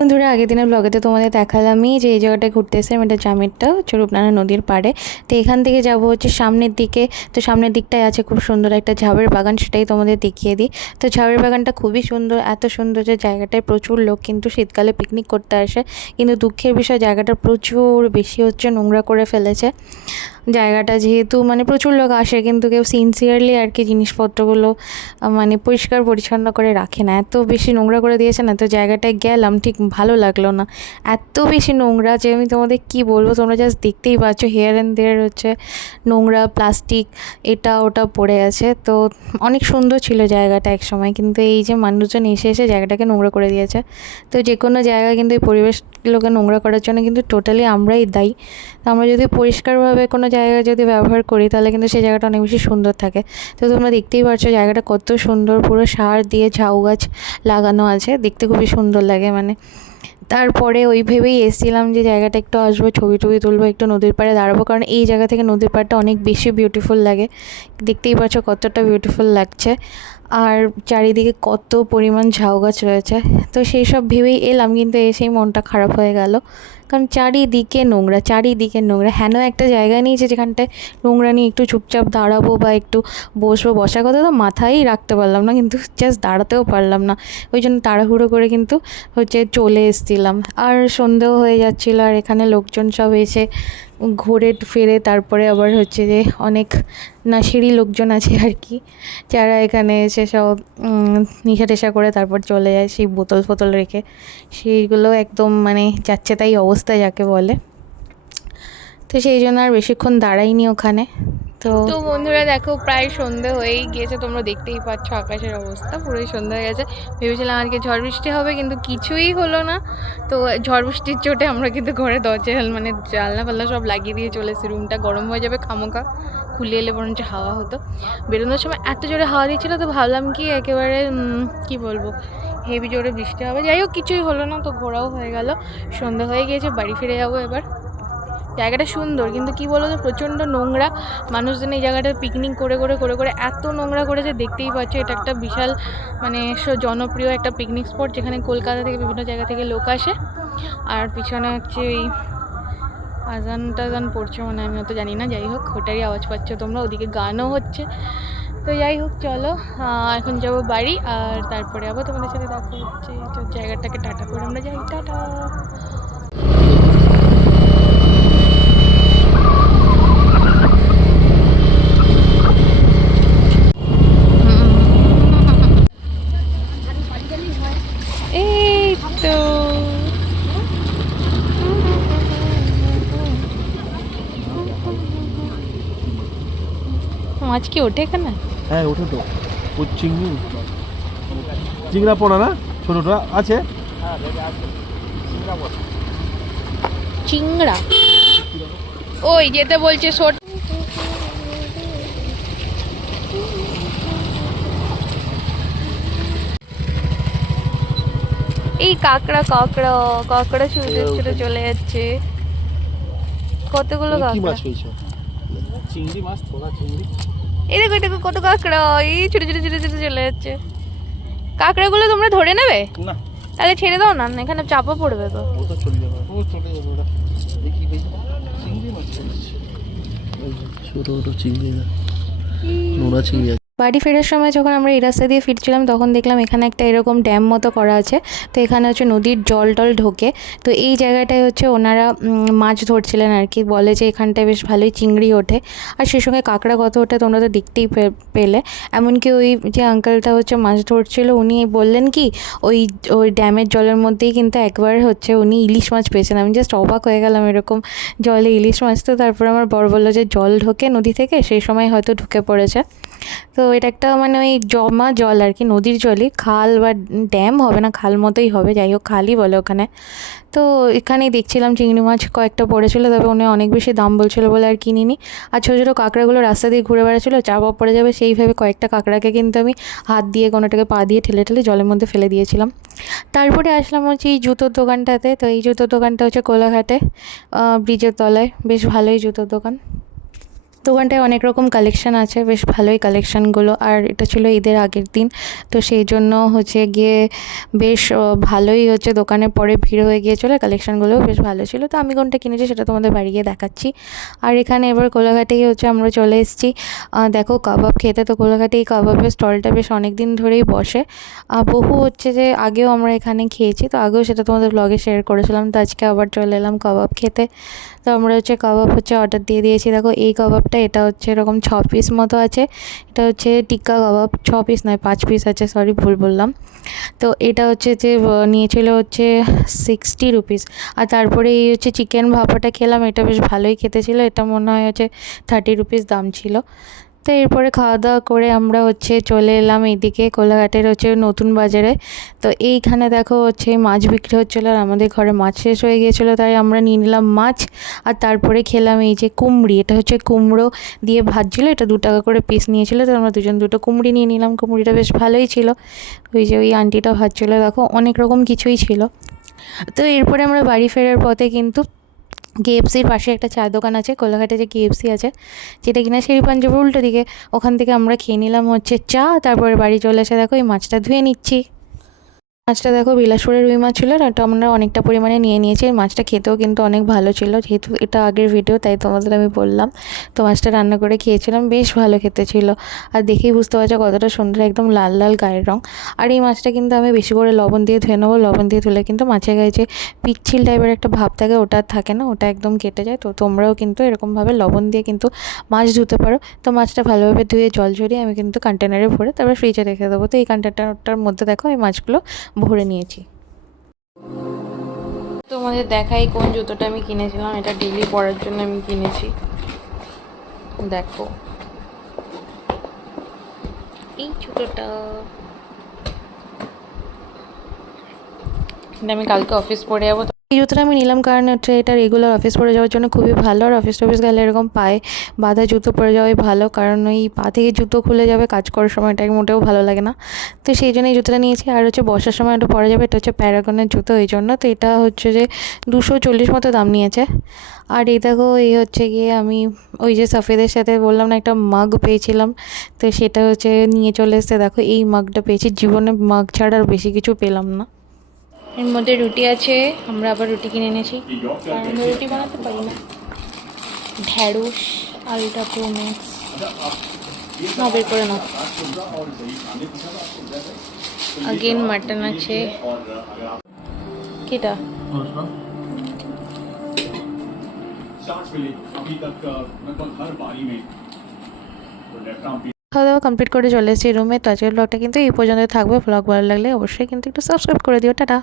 বন্ধুরা, আগের দিনের ব্লগেতে তোমাদের দেখালামই যে এই জায়গাটায় ঘুরতে এসেছিলাম, এটা জামেরটা চরুপনানা নদীর পাড়ে। তো এখান থেকে যাব হচ্ছে সামনের দিকে। তো সামনের দিকটায় আছে খুব সুন্দর একটা ঝাবের বাগান, সেটাই তোমাদের দেখিয়ে দিই। তো ঝাবের বাগানটা খুবই সুন্দর, এত সুন্দর যে জায়গাটায় প্রচুর লোক কিন্তু শীতকালে পিকনিক করতে আসে। কিন্তু দুঃখের বিষয়, জায়গাটা প্রচুর বেশি হচ্ছে নোংরা করে ফেলেছে। জায়গাটা যেহেতু মানে প্রচুর লোক আসে, কিন্তু কেউ সিনসিয়ারলি আর কি জিনিসপত্রগুলো মানে পরিষ্কার পরিচ্ছন্ন করে রাখে না। এত বেশি নোংরা করে দিয়েছে না, তো জায়গাটায় গেলাম, ঠিক ভালো লাগল না। এত বেশি নোংরা যে আমি তোমাদের কি বলব, তোমরা জাস্ট দেখতেই পাচ্ছ হেয়ার অ্যান্ড দেয়ার হচ্ছে নোংরা প্লাস্টিক এটা ওটা পড়ে আছে। তো অনেক সুন্দর ছিল জায়গাটা এক সময় কিন্তু এই যে মানুষজন এসে এসে জায়গাটাকে নোংরা করে দিয়েছে। তো যে কোনো জায়গা কিন্তু এই পরিবেশগুলোকে নোংরা করার জন্য কিন্তু টোটালি আমরাই দায়ী। তো আমরা যদি পরিষ্কারভাবে কোনো জায়গা যদি ব্যবহার করি, তাহলে কিন্তু সেই জায়গাটা অনেক বেশি সুন্দর থাকে। তো তোমরা দেখতেই পারছ জায়গাটা কত সুন্দর, পুরো সার দিয়ে ঝাউ গাছ লাগানো আছে। দেখতে খুবই সুন্দর লাগে মানে। তারপরে ওই ভেবেই এসেছিলাম যে জায়গাটা একটু আসব, ছবি টবি তুলবো, একটু নদীর পাড়ে দাঁড়াবো। কারণ এই জায়গা থেকে নদীর পাড়টা অনেক বেশি বিউটিফুল লাগে। দেখতেই পাচ্ছ কতটা বিউটিফুল লাগছে। আর চারিদিকে কত পরিমাণ ঝাউ গাছ রয়েছে। তো সেই সব ভেবেই এলাম, কিন্তু এসেই মনটা খারাপ হয়ে গেল। কারণ চারিদিকে নোংরা চারিদিকে নোংরা। হেন একটা জায়গা নিয়েছে যেখানটায় নোংরা নিয়ে একটু চুপচাপ দাঁড়াবো বা একটু বসবো, বসার কথা তো মাথায় রাখতে পারলাম না, কিন্তু জাস্ট দাঁড়াতেও পারলাম না। ওই জন্য তাড়াহুড়ো করে কিন্তু হচ্ছে চলে এসেছিলাম। আর সন্ধেও হয়ে যাচ্ছিল, আর এখানে লোকজন সব এসে ঘুরে ফিরে তারপরে আবার হচ্ছে যে অনেক নাশিরি লোকজন আছে আর কি, যারা এখানে এসে সব নেশা টেশা করে তারপর চলে যায় সেই বোতল ফোতল রেখে। সেইগুলো একদম মানে যাচ্ছে তাই অবস্থা। যাকে বলে। তো সেই জন্য আর বেশিক্ষণ দাঁড়াইনি ওখানে। তো তো বন্ধুরা দেখো, প্রায় সন্ধে হয়েই গিয়েছে, তোমরা দেখতেই পাচ্ছ আকাশের অবস্থা, পুরোই সন্ধে হয়ে গেছে। ভেবেছিলাম আজকে ঝড় বৃষ্টি হবে, কিন্তু কিছুই হলো না। তো ঝড় বৃষ্টির চোটে আমরা কিন্তু ঘরে দরজা মানে জানলা ফাল্লা সব লাগিয়ে দিয়ে চলে এসেছি। রুমটা গরম হয়ে যাবে, খামোখা, খুলে এলে বরঞ্চ হাওয়া হতো। বেরোনোর সময় এত জোরে হাওয়া দিচ্ছিল, তো ভাবলাম কি একেবারে কি বলব? হেভি জোরে বৃষ্টি হবে। যাই হোক, কিছুই হলো না, তো ঘোরাও হয়ে গেল। সন্ধে হয়ে গিয়েছে, বাড়ি ফিরে যাব এবার। জায়গাটা সুন্দর, কিন্তু কি বলো তো, প্রচণ্ড নোংরা। মানুষজন এই জায়গাটা পিকনিক করে করে করে করে এত নোংরা করেছে দেখতেই পাচ্ছ, এটা একটা বিশাল মানে জনপ্রিয় একটা পিকনিক স্পট যেখানে কলকাতা থেকে বিভিন্ন জায়গা থেকে লোক আসে। আর পিছনে হচ্ছে এই আজান টাজান পড়ছে মানে আমি অত জানি না। যাই হোক, ওটারই আওয়াজ পাচ্ছ তোমরা, ওদিকে গানও হচ্ছে। তো যাই হোক, চলো। এখন যাব বাড়ি, আর তারপরে আবার তোমাদের সাথে দেখা হচ্ছে। তো জায়গাটাকে টাটা করে আমরা যাই। টাটা! মাছ কি ওঠে এখানে? হ্যাঁ ওঠে তো। ও চিংড়ি। চিংড়া পোনা না? ছোটোটা আছে? চিংড়া? ওই যেতে বলছে সোট এই কাকড়া কাকড়া কাকড়া ছুটে ছুটে চলে যাচ্ছে। কতগুলো কি কাকড়া? মাছ হয়েছে? চিংড়ি মাছ পোনা চিংড়ি। এই দেখো দেখো কত কাঁকড়া? এই ছোট ছোট ছোট ছোট চলে যাচ্ছে। কাঁকড়াগুলো তোমরা ধরে নেবে? না। তাহলে ছেড়ে দাও না এখানে চাপও পড়বে তো। ছোট তো চলে যাবে। ও চলে যাবে ওরা দেখি দেখি। চিংড়ি মাছ হয়েছে ছোটো চিংড়ি না। নোনা চিংড়ি বাড়ি ফেরার সময় যখন আমরা এই রাস্তা দিয়ে ফিরছিলাম, তখন দেখলাম এখানে একটা এরকম ড্যাম মতো করা আছে। তো এখানে হচ্ছে নদীর জল টল ঢোকে। তো এই জায়গাটায় হচ্ছে ওনারা মাছ ধরছিলেন আর কি। বলে যে এখানটায় বেশ ভালোই চিংড়ি ওঠে। আর সেই সঙ্গে কাঁকড়া কত ওঠে তোমরা তো দেখতেই পেলে। এমনকি ওই যে আঙ্কেলটা হচ্ছে মাছ ধরছিল, উনি বললেন কি, ওই ওই ড্যামের জলের মধ্যেই কিন্তু একবার হচ্ছে উনি ইলিশ মাছ পেয়েছেন। আমি জাস্ট অবাক হয়ে গেলাম এরকম জলে ইলিশ মাছ। তো তারপর আমার বর বলল যে জল ঢোকে নদী থেকে, সেই সময় হয়তো ঢুকে পড়েছে। তো এটা একটা মানে ওই জমা জল আর কি, নদীর জলই। খাল বা ড্যাম হবে না, খাল মতোই হবে, যাই হোক খালই বলে ওখানে। তো এখানেই দেখছিলাম চিংড়ি মাছ কয়েকটা পড়েছিল, তবে উনি অনেক বেশি দাম বলছিল বলে আর কিনিনি। আর ছোটো ছোটো কাঁকড়াগুলো রাস্তা দিয়ে ঘুরে বেড়াচ্ছিল, চাপা পড়ে যাবে সেইভাবে কয়েকটা কাঁকড়াকে কিন্তু আমি হাত দিয়ে কোনোটাকে পা দিয়ে ঠেলে ঠেলে জলের মধ্যে ফেলে দিয়েছিলাম। তারপরে আসলাম হচ্ছে এই জুতোর দোকানটাতে, তো এই জুতোর দোকানটা হচ্ছে কোলাঘাটে ব্রিজের তলায়। বেশ ভালোই জুতোর দোকান। দোকানটায় অনেক রকম কালেকশান আছে, বেশ ভালোই কালেকশানগুলো আর এটা ছিল ঈদের আগের দিন, তো সেই জন্য হচ্ছে গিয়ে বেশ ভালোই হচ্ছে দোকানে পরে ভিড় হয়ে গিয়েছিল কালেকশানগুলোও বেশ ভালো ছিল। তো আমি কোনটা কিনেছি সেটা তোমাদের বাড়ি গিয়ে দেখাচ্ছি। আর এখানে এবার কোলাঘাটেই হচ্ছে আমরা চলে এসেছি। দেখো কাবাব খেতে তো কোলাঘাটে এই কাবাবের স্টলটা বেশ অনেক দিন ধরেই বসে। বহু হচ্ছে যে আগেও আমরা এখানে খেয়েছি, তো আগেও সেটা তোমাদের ব্লগে শেয়ার করেছিলাম, তো আজকে আবার চলে এলাম কাবাব খেতে। তো আমরা হচ্ছে কাবাব হচ্ছে অর্ডার দিয়ে দিয়েছি। দেখো এই কাবাবটা এটা হচ্ছে এরকম ছ পিস মতো আছে। এটা হচ্ছে টিক্কা কাবাব, ছ পিস নয়, পাঁচ পিস আছে সরি ভুল বললাম। তো এটা হচ্ছে যে নিয়েছিল হচ্ছে সিক্সটি রুপিস আর তারপরে এই হচ্ছে চিকেন ভাপাটা খেলাম, এটা বেশ ভালোই খেতে ছিল, এটা মনে হয় হচ্ছে থার্টি রুপিস দাম ছিল। তো এরপরে খাওয়া দাওয়া করে আমরা হচ্ছে চলে এলাম এইদিকে কোলাঘাটের হচ্ছে নতুন বাজারে। তো এইখানে দেখো হচ্ছে মাছ বিক্রি হচ্ছিল আর আমাদের ঘরে মাছ শেষ হয়ে গিয়েছিল, তাই আমরা নিয়ে নিলাম মাছ। আর তারপরে খেলাম এই যে কুমড়ি, এটা হচ্ছে কুমড়ো দিয়ে ভাজছিলো এটা দু টাকা করে পিস নিয়েছিলো, তো আমরা দুজন দুটো কুমড়ি নিয়ে নিলাম। কুমড়িটা বেশ ভালোই ছিল। ওই যে ওই আন্টিটা ভাজছিলো দেখো অনেক রকম কিছুই ছিল। তো এরপরে আমরা বাড়ি ফেরার পথে কিন্তু কেএফসির পাশে একটা চা দোকান আছে, কোলাঘাটে যে কেএফসি আছে, যেটা কিনা সেই পাঞ্জাবের উল্টো দিকে। ওখান থেকে আমরা খেয়ে নিলাম হচ্ছে চা, তারপরে বাড়ি চলে এসে দেখো এই মাছটা ধুয়ে নিচ্ছি। মাছটা দেখো বিলাসপুরের রুই মাছ ছিল এটা আমরা অনেকটা পরিমাণে নিয়ে নিয়েছি। মাছটা খেতেও কিন্তু অনেক ভালো ছিল। যেহেতু এটা আগের ভিডিও তাই তোমাদের আমি বললাম। তো মাছটা রান্না করে খেয়েছিলাম, বেশ ভালো খেতে ছিল। আর দেখেই বুঝতে পারছ কতটা সুন্দর, একদম লাল লাল গায়ের রং। আর এই মাছটা কিন্তু আমি বেশি করে লবণ দিয়ে ধুয়ে নেব। লবণ দিয়ে ধুলে কিন্তু মাছের গায়ে যে পিচ্ছিল টাইপের একটা ভাব থাকে, ওটা থাকে না, ওটা একদম কেটে যায়। তো তোমরাও কিন্তু এরকমভাবে লবণ দিয়ে কিন্তু মাছ ধুতে পারো। তো মাছটা ভালোভাবে ধুয়ে জল ঝরিয়ে আমি কিন্তু কন্টেনারে ভরে তারপর ফ্রিজে রেখে দেবো। তো এই কন্টেনারটার মধ্যে দেখো এই মাছগুলো ভরে নিয়েছি। তোমাদের দেখাই কোন জুতোটা আমি কিনেছিলাম, এটা ডেলি পরার জন্য আমি কিনেছি। দেখো। এই জুতোটা। আমি কালকে অফিস পরে যাব এই জুতোটা আমি নিলাম কারণ হচ্ছে এটা রেগুলার অফিস পরে যাওয়ার জন্য খুবই ভালো। আর অফিস টফিস গেলে এরকম পায়ে বাঁধা জুতো পরে যাওয়াই ভালো, কারণ ওই পা থেকে জুতো খুলে যাবে, কাজ করার সময় সময়টা মোটেও ভালো লাগে না। তো সেই জন্য এই জুতোটা নিয়েছি। আর হচ্ছে বর্ষার সময় এটা পরা যাবে, এটা হচ্ছে প্যারাগনের জুতো এই জন্য। তো এটা হচ্ছে যে দুশো চল্লিশ মতো দাম নিয়েছে। আর এই দেখো, এই হচ্ছে গিয়ে আমি ওই যে সফেদের সাথে বললাম না, একটা মাগ পেয়েছিলাম। তো সেটা হচ্ছে নিয়ে চলে এসেছে। দেখো, এই মাগটা পেয়েছি। জীবনে মাগ ছাড়া আর বেশি কিছু পেলাম না। এর মধ্যে রুটি আছে আমরা আবার রুটি কিনে এনেছি। আমরা রুটি বানাতে পারি না। ঢ্যাঁড়স আলুটা পুরো মিক্স বের করে নাও। আগেন মাটন আছে। কেটা? খাওয়া দাওয়া কমপ্লিট করে চলে এসেছি রুমে তো আজকের ব্লগটা কিন্তু এই পর্যন্ত থাকবে। ব্লগ ভালো লাগলে অবশ্যই কিন্তু একটু সাবস্ক্রাইব করে দিও। টাটা।